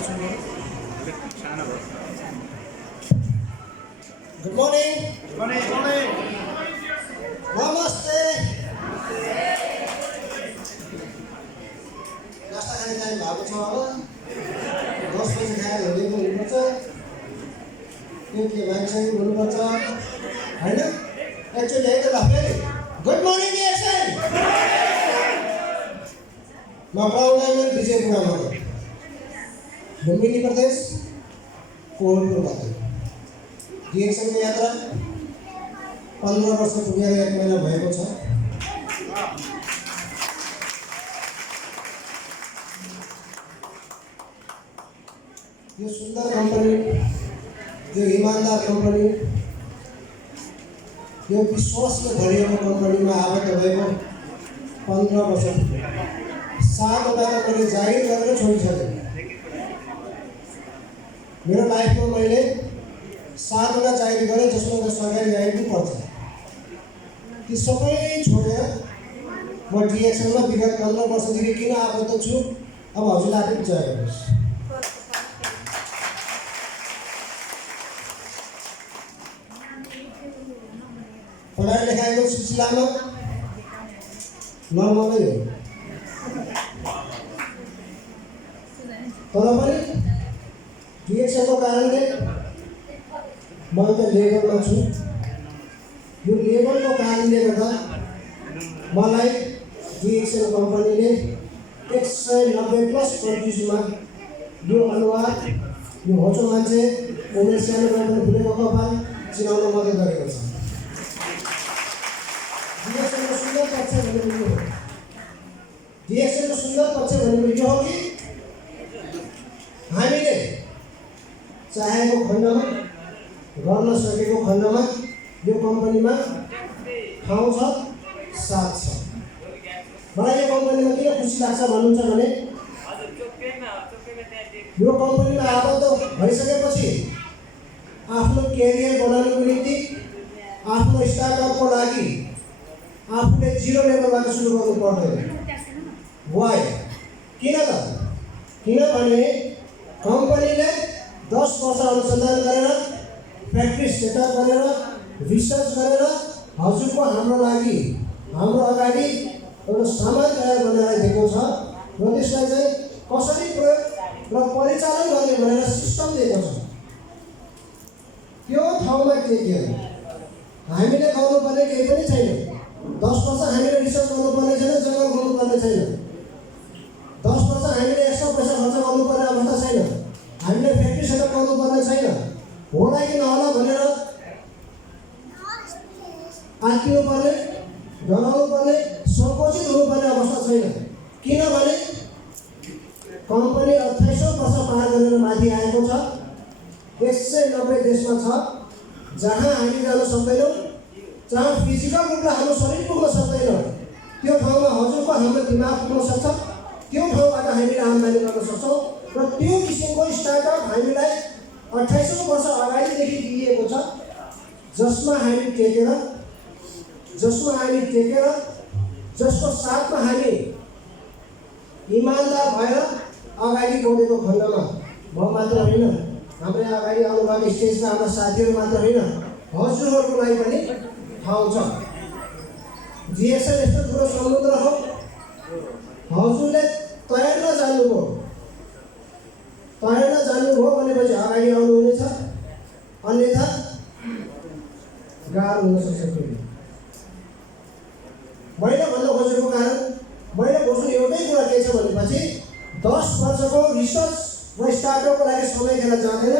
Good morning. Namaste. नास्ता खाने time भएको छ अब 10 बजे खाएर हिँडेको हुनुपर्छ के मान्छे हुनुपर्छ हैन एक्चुअली है त ल फेरि गुड मर्निङ एक्सन म पाउनाले विजयपुरमा लुम्बिनी प्रदेश कोहलपुरबाट डिएक्सनको यात्रा 15 वर्ष पुगेर 1 महिना भएको छ। यो सुन्दर कम्पनी, यो ईमानदार कम्पनी, यो विश्वासले भरिएको कम्पनीमा आबद्ध भएको 15 वर्ष 7 वटा मैले जागिर गरेर छोडिसकेँ। मेरो लाइफमा मैले 7 वटा जागिर गरेँ जसमा सरकारी जागिर पनि पर्छ। ती सबै छोडेर म डिएक्सनमा विगत 15 वर्षदेखि किन आबद्ध छु अब हजुरले आफै विचार गर्नुहोस्। पढाइ लेखाइको सिलसिलामा नर्मलै हो तर पनि डिएक्सनको कारणले म त लेभलमा छु। यो लेभलको कारणले गर्दा मलाई डिएक्सन कम्पनीले 190+ कन्ट्रिजमा यो अनुवाद यो होचो मान्छे उमेर सानो पनि भुलेको कपाल चिनाउन मद्दत गरेको छ। डिएक्सनको सुन्दर पक्ष भनेको यो हो। डिएक्सनको सुन्दर पक्ष भनेको यो हो कि हामीले चाहेको खण्डमा गर्न सकेको खण्डमा यो कम्पनीमा ठाउँ छ, साथ छ। मलाई यो कम्पनीमा किन खुसी लाग्छ भन्नुहुन्छ भने यो कम्पनीमा आबद्ध भइसकेपछि आफ्नो क्यारियर बनाउनको निम्ति आफ्नो स्टार्टअपको लागि आफूले 0 लेभलबाट सुरु गर्नु पर्दैन। वाइ किन त किनभने कम्पनीले 10 वर्ष अनुसन्धान गरेर फ्याक्ट्री सेटअप गरेर रिसर्च गरेर हजुरको हाम्रो लागि हाम्रो अगाडि एउटा सामान तयार बनाएर दिएको छ र त्यसलाई चाहिँ कसरी प्रयोग र परिचालन गर्ने भनेर सिस्टम दिएको छ। त्यो ठाउँमा के हो हामीले गर्नुपर्ने केही पनि छैन। 10 वर्ष हामीले रिसर्च गर्नुपर्ने छैन, जङ्गल गर्नुपर्ने छैन। 10 वर्ष हामीले एक्स्ट्रा पैसा खर्च गर्नुपर्ने अवस्था छैन। हामीले फ्याक्ट्री सेटअप गर्नुपर्ने छैन। होला कि नहोला भनेर आत्तिनु पर्ने, डराउनु पर्ने, सङ्कोचित हुनुपर्ने अवस्था छैन। किनभने कम्पनी 28औं वर्ष पार गरेर माथि आएको छ। 190 देशमा छ जहाँ हामी जान सक्दैनौँ, जहाँ फिजिकल रूपले हाम्रो शरीर पुग्न सक्दैन। त्यो ठाउँमा हजुरको हाम्रो दिमाग पुग्न सक्छ। त्यो ठाउँबाट हामीले आम्दानी गर्न सक्छौँ र त्यो किसिमको स्टार्टअप हामीलाई 28औं वर्ष अगाडिदेखि दिइएको छ जसमा हामी टेकेर जसको साथमा हामी इमानदार भएर अगाडि बढेको खण्डमा म मात्र होइन, हाम्रो अगाडि आउनुभएको स्टेजमा हाम्रा साथीहरू मात्र होइन, हजुरहरूको लागि पनि ठाउँ छ। डिएक्सन यस्तो ठुलो समुद्र हो, हजुरले तैर्न जान्नुभयो भनेपछि अगाडि आउनुहुनेछ, अन्यथा गाह्रो हुन सक्छ। मैले भन्न खोजेको कारण मैले बुझ्नु एउटै कुरा के छ भनेपछि 10 वर्षको रिसर्च र स्टार्टअपको लागि समय खेर जाँदैन।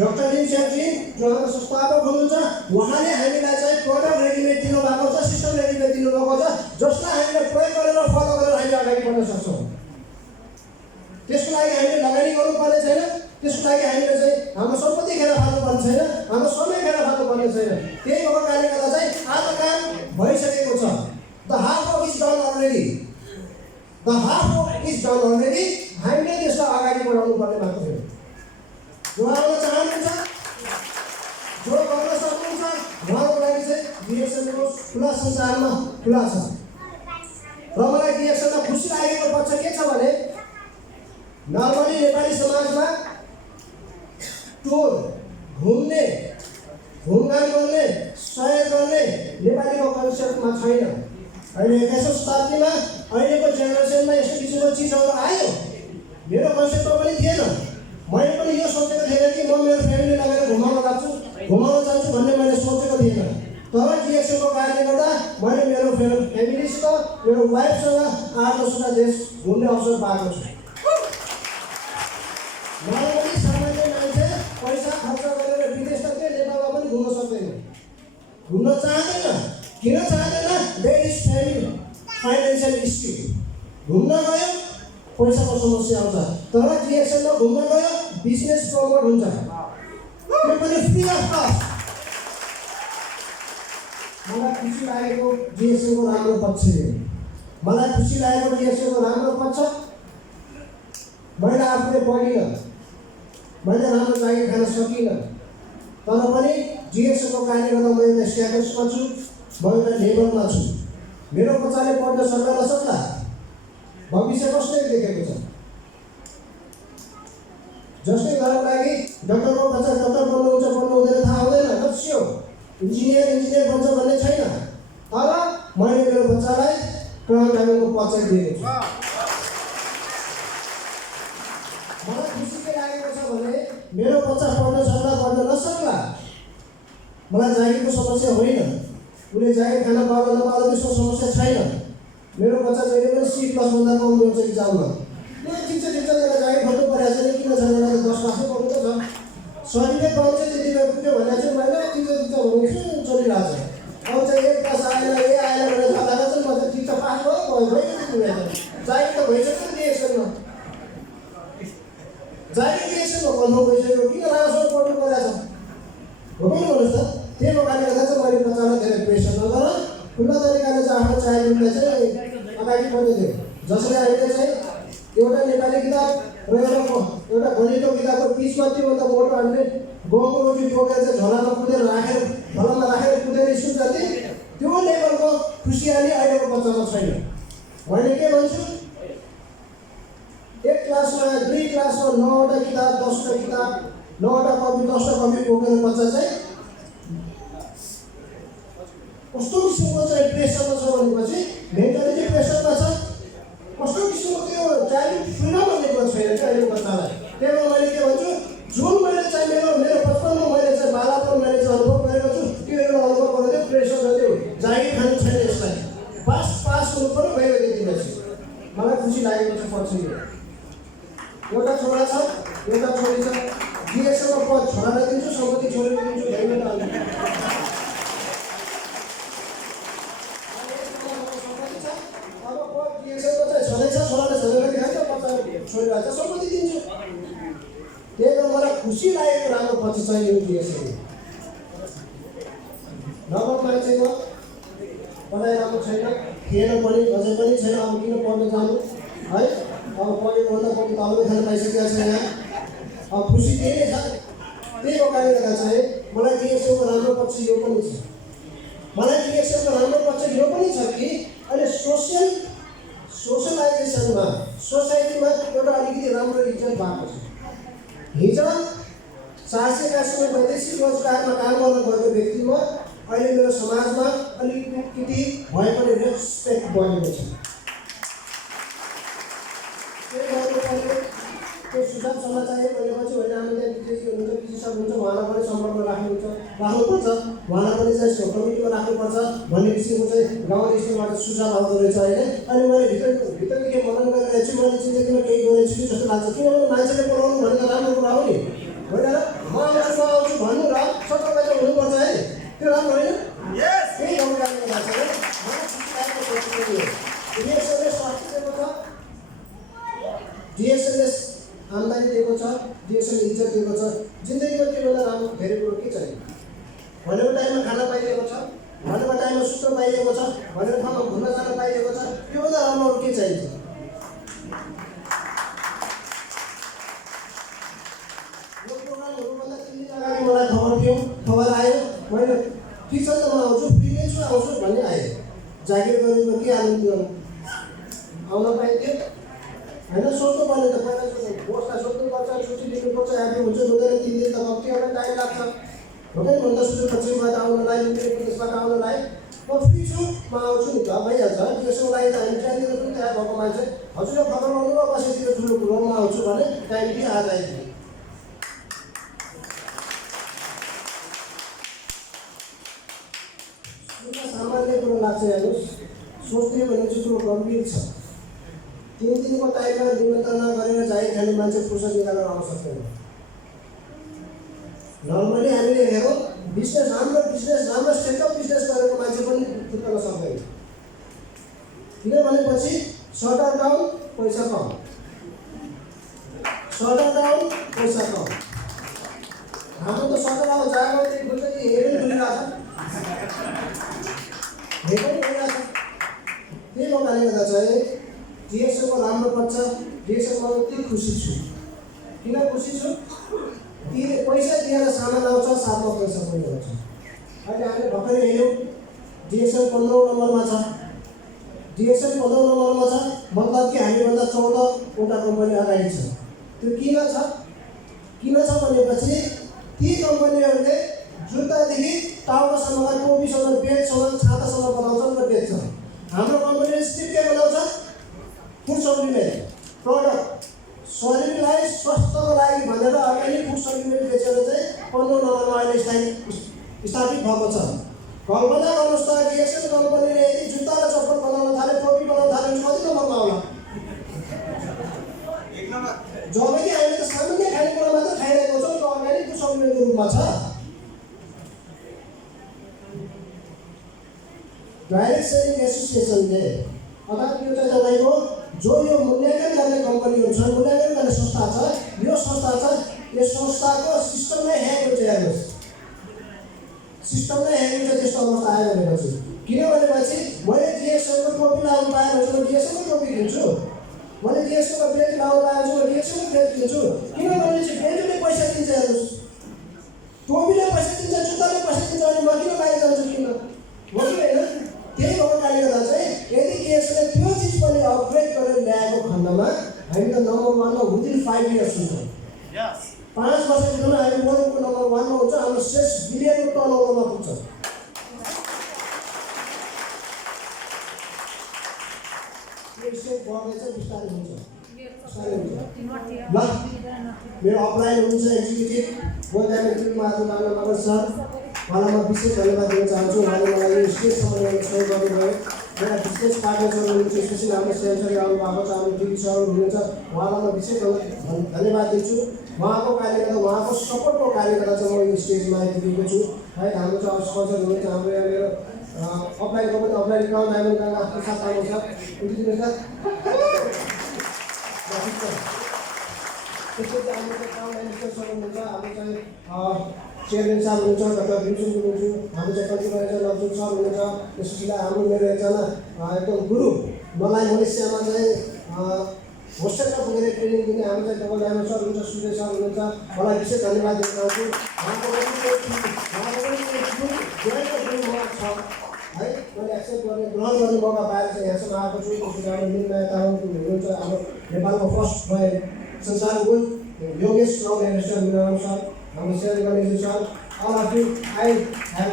डाक्टर लिम सेन्ट्री जो हाम्रो संस्थापक हुनुहुन्छ उहाँले हामीलाई चाहिँ प्रोडक्ट रेडिमेड दिनुभएको छ, सिस्टम रेडिमेड दिनुभएको छ जसलाई हामीले प्रयोग गरेर फलो गरेर हामीले अगाडि बढ्न सक्छौँ। त्यसको लागि हामीले लगानी गर्नुपर्ने छैन। त्यसको लागि हामीले चाहिँ हाम्रो सम्पत्ति खेर फाल्नुपर्ने छैन, हाम्रो समय खेर फाल्नुपर्ने छैन। त्यही भएको कारणले गर्दा चाहिँ आज काम भइसकेको छ। The half work is done already. हामीले त्यसलाई अगाडि बढाउनु पर्ने मात्र हो। जो आउन चाहनुहुन्छ, जो गर्न सक्नुहुन्छ उहाँको लागि चाहिँ डिएक्सनको खुला संसारमा खुला छ। र मलाई डिएक्सनमा खुसी लागेको पक्ष के छ भने नर्मली नेपाली समाजमा टुर घुम्ने घुमघाम गर्ने सहयोग गर्ने नेपालीको कन्सेप्टमा छैन। अहिले 21औं शताब्दीमा अहिलेको जेनेरेसनमा यस्तो किसिमको चिजहरू आयो, मेरो कन्सेप्टमा पनि थिएन। मैले पनि यो सोचेको थिएन कि म मेरो फ्यामिली लगेर घुमाउन जान्छु भन्ने मैले सोचेको थिएन। तर जिएसओको कारणले गर्दा मैले मेरो फ्यामिलीसित मेरो वाइफसँग 8-10 देश घुम्ने अवसर पाएको छु। मलाई पनि सामान्य मान्छे पैसा खर्च गरेर विदेश त के नेपालमा पनि घुम्न सक्दैन, घुम्न चाहँदैन। किन चाहँदैन? There is financial issue. घुम्न गयो पैसाको समस्या आउँछ, तर जिएसएलमा घुम्न गयो बिजनेस प्रमोट हुन्छ, त्यो पनि फ्री अफ कस्ट। मलाई खुसी लागेको जिएसएलको राम्रो पक्ष हो। मलाई खुसी लागेको जिएसएलको राम्रो पक्ष मैले आफूले पढिनँ, मैले राम्रो जागिर खान सकिनँ, तर पनि जिएसएलको कारणले गर्दा म एउटा स्ट्याटसमा छु, म एउटा लेभलमा छु। मेरो बच्चाले पढ्न सक्ला नसक्ला, भविष्य कसले देखेको छ? जसले गर्नको लागि डक्टरको बच्चा डक्टर बन्नुहुन्छ बन्नु हुँदैन थाहा हुँदैन, नस्यो इन्जिनियर बन्छ भन्ने छैन। तर मैले मेरो बच्चालाई क्रान्तिको पक्ष दिएको छु। मलाई खुसी के लागेको छ भने मेरो बच्चा पढ्न सक्ला पढ्न नसक्ला, मलाई जागिरको समस्या होइन, उसले जागिर खान पाउँदा नपाउँदा त्यसको समस्या छैन। मेरो बच्चा जहिले पनि C+ भन्दा कम ल्याउँछ इक्जाममा, ठिक छ जागिर खोज्नु परेको छैन, किन छैन 10 लाखै पाउनु त छ, सर्टिफिकेट पाउँछ त्यति बेला पुग्यो भने चाहिँ मैले ठिक छ भने चलिरहेको छ। अब चाहिँ एक पास आएन भनेर झालाको चाहिँ म चाहिँ ठिक छ पास भयो जागिर त भइसक्यो डिएक्सनमा, जागिर डिएक्सनमा कन्फर्म भइसक्यो, किन राम्रोसँग पढ्नु परेको छ? हो कि भन्नुहोस् त? त्यही कारणले गर्दा चाहिँ मैले बच्चालाई धेरै प्रेसर नगर, खुल्ला तरिकाले चाहिँ आफ्नो चाइल्डहुडलाई चाहिँ अगाडि बढ्नु दियो। जसले अहिले चाहिँ एउटा नेपाली किताब र एउटा गणितको किताबको बिचमा त्योभन्दा मोटो हामीले गहुँको रोटी बोकेर चाहिँ झोलामा कुदेर राखेर झोलामा राखेर कुदेर स्कुल जाँथे, त्यो लेभलको खुसियाली अहिलेको बच्चामा छैन। मैले के भन्छु, एक क्लासमा 2 क्लासमा 9वटा किताब 10वटा किताब 9वटा कपी 10वटा कपी बोकेर बच्चा चाहिँ कस्तो किसिमको चाहिँ प्रेसरमा छ भनेपछि मेन्टालिटी प्रेसरमा छ, कस्तो किसिमको त्यो चाइल्ड फ्रिडम भनेको छैन क्या अहिलेको बच्चालाई। त्यही भएर मैले के भन्छु, जुन मैले चाहिँ मेरो बचपनमा मैले चाहिँ बालापन मैले चाहिँ अनुभव गरेको छु, त्यो एउटा अनुभव गर्दै प्रेसर जति जागिर खानु छैन। यसलाई पास हुनु पर्यो भयो त्यतिपछि मलाई खुसी लागेको छ। पछि एउटा छोरा छ एउटा छोरी छ, जिएसएलमा छोरालाई दिन्छु सम्पत्ति छोरीलाई दिन्छु भइगयो। छोरीलाई चाहिँ सम्पत्ति दिन्छु, त्यही भएर मलाई खुसी लागेको राम्रो पछि चाहिँ यो जिएसएल नगद मान्छेको पढाइ राम्रो छैन, थिएन पनि अझै पनि छैन। अब किन पढ्न जानु है, अब पढेको भन्दा पनि तलबै खान पाइसकेको छ यहाँ। अब खुसी त्यही नै छ। त्यही कारणले गर्दा चाहिँ मलाई जिएसएलको राम्रो पक्ष यो पनि छ, मलाई जिएसएलको राम्रो पक्ष यो पनि छ कि अहिले सोसलाइजेसनमा सोसाइटीमा एउटा अलिकति राम्रो इज्जत भएको छ। हिजो 480 वैदेशिक रोजगारमा काम गर्न गएको व्यक्तिमा अहिले मेरो समाजमा अलिकति भए पनि रेस्पेक्ट बढेको छ। त्यो सुझाव सल्लाह चाहियो भनेपछि होइन, हामीले विदेशी हुनुहुन्छ विशेषज्ञ हुन्छ उहाँलाई पनि सम्पर्कमा राख्नुपर्छ, उहाँलाई पनि चाहिँ कमिटीमा राख्नुपर्छ भन्ने किसिमको चाहिँ गाउँ स्कुलबाट सुझाव आउँदो रहेछ अहिले। अनि मैले भित्रदेखि मनन गरिरहेको छु, मैले जिन्दगीमा केही गरेको छु जस्तो लाग्छ। किनभने मान्छेले बोलाउनु भनेको राम्रो कुरा हो नि, होइन र? म आउँछु भन्नु र सबै त हुनुपर्छ है, त्यो राम्रो होइन? त्यही गाउँले लाग्छ है। डिएसएलले स्वास्थ्य दिएको छ, डिएसएलले आम्दानी दिएको छ, डिएसएलले इज्जत दिएको छ। जिन्दगीमा त्योभन्दा राम्रो धेरै कुरो के चाहियो? भनेको टाइममा खाना पाइएको छ, भनेको टाइममा सुत्न पाइएको छ, भनेको ठाउँमा घुम्न जान पाइएको छ, त्योभन्दा राम्रो के चाहिन्छ? यो प्रोग्रामहरूभन्दा 3 दिन अगाडि मलाई खबर आयो, मैले ठिक छ त म आउँछु फ्रीमै छु आउँछु भन्ने आयो। जागिर गरेको के आनन्द आउन पाइन्थ्यो होइन? सोच्नु पर्ने त पहिला सुदूरपश्चिमबाट आउनलाई, उत्तरी प्रदेशबाट आउनलाई म फ्री छु, म आउँछु नि त, भइहाल्छ। त्यसको लागि त हामी त्यहाँनिर पनि तयार भएको मान्छे, हजुरले खबर गर्नु न बसेतिर ठुलो कुरो म आउँछु भने टाइम दिए आज आइदिए। सामान्य कुरो लाग्छ हेर्नुहोस्, सोच्ने भने चाहिँ कुरो गम्भीर छ। 3 दिनको टाइममा निमन्त्रणा गरेर जाहिर खाने मान्छे फुर्सद निकालेर आउन सक्दैन। नर्मली हामीले हेरौँ, राम्रो स्टेटअप बिजनेस गरेको मान्छे पनि फुर्कन सक्दैन। किनभनेपछि सटर डाउन पैसा कम, सटर डाउन पैसा कम। हाम्रो त सटर डाउन जागौँदेखि खुल्छ कि हेरेर खुलिरहेको छ, त्यही भएकाले गर्दा चाहिँ डिएसएलको राम्रो पर्छ। डिएसएलमा यति खुसी छु। किन खुसी छु? पैसा दिएर सामान आउँछ, साथमा पैसा पनि आउँछ। अहिले हामीले भर्खरै हेऱ्यौँ, डिएसएल 15औं नम्बरमा छ। डिएसएल 15औं नम्बरमा छ, मतलब कि हामीभन्दा 14वटा कम्पनी अगाडि छ। त्यो किन छ भनेपछि ती कम्पनीहरूले जुत्तादेखि टाउकोसम्मका टोपीसम्म, बेल्टसम्म, छातासम्म बनाउँछन् र बेच्छन्। हाम्रो कम्पनीले सिर्फ के बनाउँछ? फुड सप्लिमेन्ट प्रडक्ट, शरीरलाई स्वास्थ्यको लागि भनेर अर्ग्यानिक फुड सप्लिमेन्ट बेचेर चाहिँ 15औं नम्बरमा अहिले स्थापित भएको छ। कल्पना गर्नुहोस् त, डिएसएल कम्पनीले यदि जुत्ता र चप्पल बनाउन थाले, टोपी बनाउन थाले भने कति नम्बरमा होला? जबकि हामीले त सामान्य खानेकुरा मात्र खाइरहेको छौँ, त्यो अर्ग्यानिक फुड सप्लिमेन्टको रूपमा छ। डाइरेक्ट सेलिङ एसोसिएसनले अर्थात् यो चाहिँ तपाईँको जो यो मूल्याङ्कन गर्ने कम्पनीहरू छन्, मूल्याङ्कन गर्ने संस्था छ, यो संस्था छ, यस संस्थाको सिस्टम नै ह्याक हुन्छ। हेर्नुहोस्, सिस्टम नै ह्याक हुन्छ त्यस्तो अवस्था आयो भनेपछि। किनभनेपछि मैले डिएसएलको टोपी लाउनु पाएँ भने म डिएसएलको टोपी किन्छु, मैले डिएसएलको बेल्ट लाउनु पाएँ भने म डिएसएलको बेल्ट किन्छु। किनभनेपछि बेल्टले पैसा दिन्छ। हेर्नुहोस्, टोपीले पैसा दिन्छ, जुत्ताले पैसा दिन्छ भने म किन बाहिर जान्छु? किन हो कि होइन? त्यही भएकाले गर्दा चाहिँ यदि डिएसएलले त्यो चिज पनि अपग्रेड गरेर ल्याएको खण्डमा हामी त नम्बर 1मा विदिन 5 इयर्स हुन्छौँ। 5 वर्षभित्रमा हामी वर्ल्डको नम्बर 1मा हुन्छ। हाम्रो 6 बिलियनको टर्नओभरमा पुग्छ। यो स्टेप बढ्दै बिस्तारै हुन्छ। ल, मेरो अपलाइन हुनुहुन्छ एक्जिक्युटिभ गोदामेन्ट्रीमा सर, उहाँलाई म विशेष धन्यवाद दिन चाहन्छु। उहाँले मलाई यो स्टेजसम्म ल्याउन सहयोग गर्नुभयो। मेरा विशेष पार्टनरहरू हुनुहुन्छ, स्पेसली हाम्रो सेन्सरी आउनुभएको छ, हाम्रो टिभी सरहरू हुनुहुन्छ, उहाँलाई म विशेष धन्यवाद दिन्छु। उहाँको कारणले गर्दा, उहाँको सपोर्टको कारणले गर्दा चाहिँ म यो स्टेजमा आइपुगेको छु है। हाम्रो चाहिँ स्पोन्सर हुनुहुन्छ, हाम्रो यहाँ मेरो अपलाइनको पनि upline crown diamond Ganga Prasad Tamang छ, त्यसपछि हाम्रो चाहिँ क्राउन डायमन्ड सर हुनुहुन्छ, हाम्रो चाहिँ चेयरम्यान साहब हुनुहुन्छ, डाक्टर भीमसिंह हुनुहुन्छ, हाम्रो चाहिँ कन्ट्री म्यानेजर लक्ष्मण सर हुनुहुन्छ, त्यसपछि हाम्रो मेरो एकजना एकदम गुरु मलाई मलेसियामा चाहिँ होस्टेलमा पुगेर ट्रेनिङ दिने हाम्रो चाहिँ डबल डायमन्ड सर हुनुहुन्छ, सूर्य सर हुनुहुन्छ, मलाई विशेष धन्यवाद दिन चाहन्छु। है, मैले एक्सेप्ट गर्ने ग्रहण गर्ने मौका पाएर चाहिँ यहाँसम्म आएको छु। त्यसपछि हाम्रो मिलमाया तामाङ हुनुहुन्छ, हाम्रो नेपालको फर्स्ट संसारको योगेश क्राउन डायमन्ड मिनाराम सर, हाम्रो सेयर गर्ने sir, all of you, I have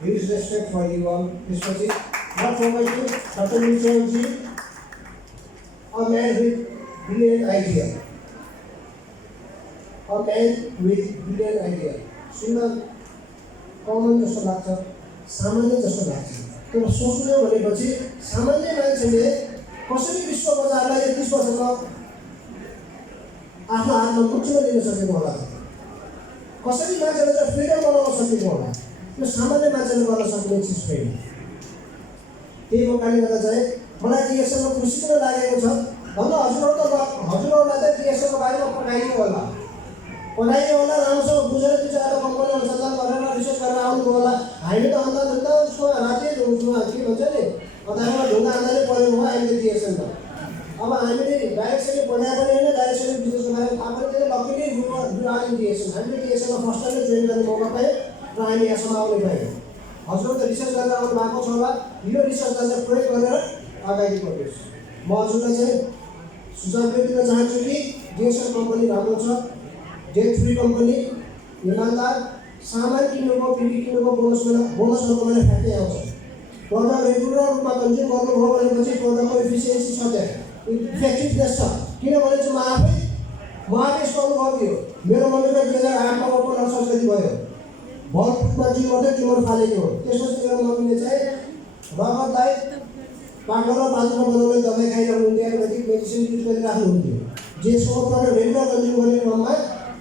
huge respect for you all. त्यसपछि not forget you, Dr. Milchanji, a man with brilliant idea. A man with brilliant idea. सुन्न common जस्तो लाग्छ, सामान्य जस्तो लाग्छ। तर सोच्नु भनेपछि सामान्य मान्छेले कसरी विश्व बजारलाई 30 वर्षमा आफ्नो हातमा मुठीमा लिन सकेको होला? कसरी मान्छेले चाहिँ फ्रिडम बनाउन सकेको होला? यो सामान्य मान्छेले गर्न सक्ने चिज छैन। त्यही भएकाले गर्दा चाहिँ मलाई डिएसएलमा खुसी पनि लागेको छ। भन्दा हजुरहरूलाई चाहिँ डिएसएलको बारेमा पठाइदिनु होला, राम्रोसँग बुझेर त्यो कम्पनी अनुसन्धान गरेर रिसर्च गरेर आउनु होला। हामी त अन्त उसको राति के भन्छ नि, अँधारोमा ढुङ्गा हान्दै परेको हो अहिले डिएसएलमा। अब हामीले डाइरेक्सनले पढाए पनि होइन, डाइरेक्सनले बिजनेसको बारेमा थाहा पनि थिएन, लक्कीली डिएसएल हामीले डिएसएलमा फर्स्ट टाइमले जोइन गर्ने मौका पायौँ र हामी यहाँसम्म आउने पायौँ। हजुरहरू त रिसर्च गरेर आउनु भएको छ होला, यो रिसर्चलाई चाहिँ प्रयोग गरेर अगाडि बढ्नुहोस्। म हजुरलाई चाहिँ सुझाव दिन चाहन्छु कि डिएसएल कम्पनी राम्रो छ, डेट फ्री कम्पनी, इमान्दार, सामान किन्नुभयो, बिक्री किन्नुभयो, बोनसहरूको मैले फ्याक्टै आउँछ। प्रडक्ट रेगुलर रूपमा कन्ज्युम गर्नुभयो भनेपछि प्रडक्टको इफिसियन्सी छ, त्यहाँ इफेक्टिभनेस छ। किनभने चाहिँ म आफै यसको अनुभव थियो। मेरो मम्मीको 2008मा ओपनर सर्जरी भयो, भलमा ट्युमर फालेको हो। त्यसपछि मेरो मम्मीले चाहिँ रगतलाई पाटो र बाजुमा बनाउने दबाई खाइरहनुहुन्थ्यो, आयुर्वेदिक मेडिसिन युज गरिराख्नुहुन्थ्यो। जेसको प्रडक्ट रेगुलर कन्ज्युम गर्ने क्रममा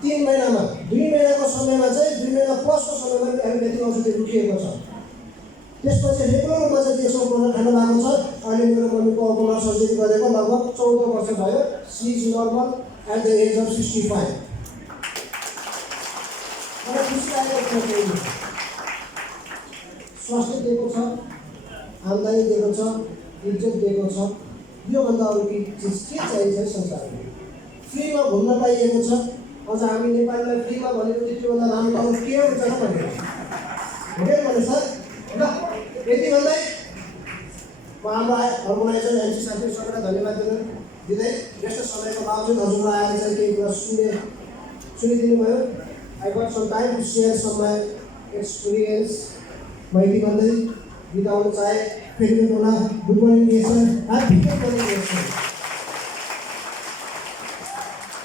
3 महिनामा 2 महिनाको समयमा चाहिँ 2 महिना प्लसको समयमा आयुर्वेदिक औषधि रुकिएको छ। त्यसपछि रेगुलर रूपमा चाहिँ जेसको प्रडक्ट खानु भएको छ। अहिले मेरो मम्मीको ओपनर सर्जरी गरेको लगभग 14 वर्ष भयो। She is normal at the age of 65। मलाई खुसी लागेको छ, स्वास्थ्य दिएको छ, आम्दानी दिएको छ, इज्जत दिएको छ। योभन्दा अरू चिज के चाहिन्छ संसारमा? फ्रीमा घुम्न पाइएको छ। अझ हामी नेपालीलाई फ्रीमा भनेपछि त्योभन्दा राम्रो अरू के हुन्छ र भनेर भने सर ल यति भन्दै म हाम्रो अर्गनाइजर एमसी साथीहरू सबैलाई धन्यवाद दिँदै व्यस्त समयको बावजुद हजुरलाई आएर चाहिँ केही कुरा सुनिदिनु भयो। I got some time to share some my experience. म यति भन्दै बिताउन चाहे। फेरि good morning sir, happy good morning sir.